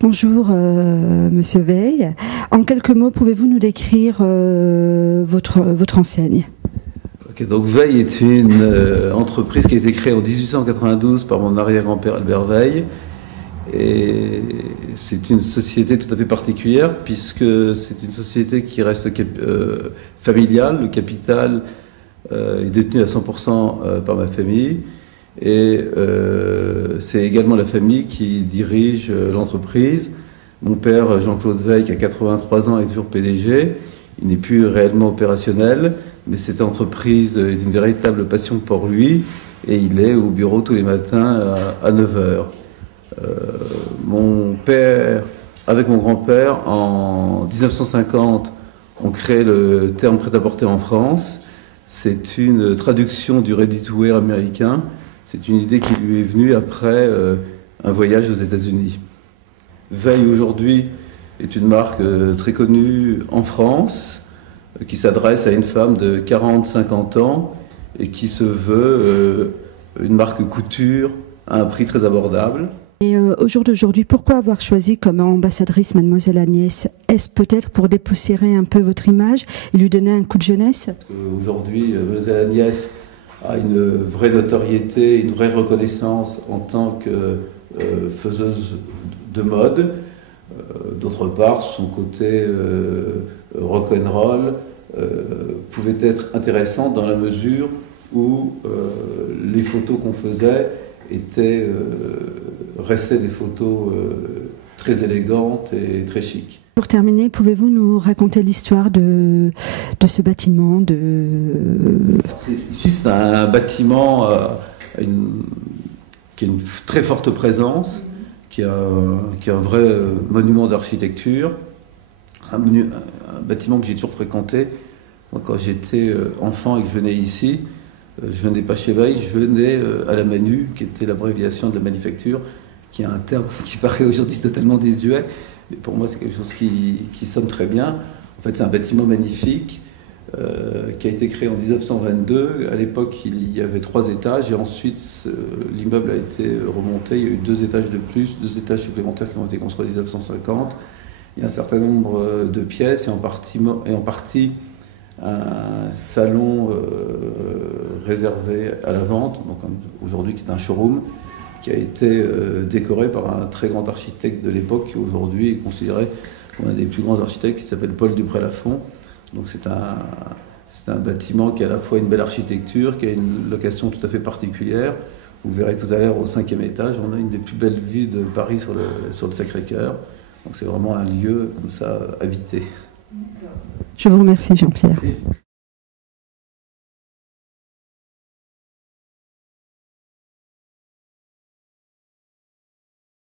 Bonjour Monsieur Veil. En quelques mots, pouvez-vous nous décrire votre enseigne? Donc Veil est une entreprise qui a été créée en 1892 par mon arrière-grand-père Albert Veil. Et c'est une société tout à fait particulière puisque c'est une société qui reste familiale. Le capital est détenu à 100% par ma famille. Et c'est également la famille qui dirige l'entreprise. Mon père, Jean-Claude Veil, qui a 83 ans, est toujours PDG. Il n'est plus réellement opérationnel, mais cette entreprise est une véritable passion pour lui. Et il est au bureau tous les matins à 9h. Mon père, avec mon grand-père, en 1950, ont créé le terme prêt-à-porter en France. C'est une traduction du ready-to-wear américain. C'est une idée qui lui est venue après un voyage aux États-Unis. Veil aujourd'hui est une marque très connue en France, qui s'adresse à une femme de 40-50 ans et qui se veut une marque couture à un prix très abordable. Et au jour d'aujourd'hui, pourquoi avoir choisi comme ambassadrice Mademoiselle Agnès? Est-ce peut-être pour dépoussiérer un peu votre image et lui donner un coup de jeunesse? Aujourd'hui, Mademoiselle Agnès a une vraie notoriété, une vraie reconnaissance en tant que faiseuse de mode. D'autre part, son côté rock'n'roll pouvait être intéressant dans la mesure où les photos qu'on faisait restaient des photos très élégantes et très chic. Pour terminer, pouvez-vous nous raconter l'histoire de ce bâtiment Ici, c'est un bâtiment qui a une très forte présence, qui est un vrai monument d'architecture. C'est un bâtiment que j'ai toujours fréquenté. Moi, quand j'étais enfant et que je venais ici, je venais pas chez Veil, je venais à la Manu, qui était l'abréviation de la manufacture, qui est un terme qui paraît aujourd'hui totalement désuet, mais pour moi c'est quelque chose qui sonne très bien. En fait, c'est un bâtiment magnifique qui a été créé en 1922. À l'époque, il y avait 3 étages et ensuite l'immeuble a été remonté. Il y a eu 2 étages de plus, 2 étages supplémentaires qui ont été construits en 1950. Il y a un certain nombre de pièces et en partie un salon réservé à la vente, donc aujourd'hui qui est un showroom, qui a été décoré par un très grand architecte de l'époque qui aujourd'hui est considéré comme un des plus grands architectes, qui s'appelle Paul Dupré-Lafont. Donc c'est un bâtiment qui a à la fois une belle architecture, qui a une location tout à fait particulière. Vous verrez tout à l'heure au 5e étage, on a une des plus belles vues de Paris sur le Sacré-Cœur. Donc c'est vraiment un lieu comme ça habité. Je vous remercie Jean-Pierre.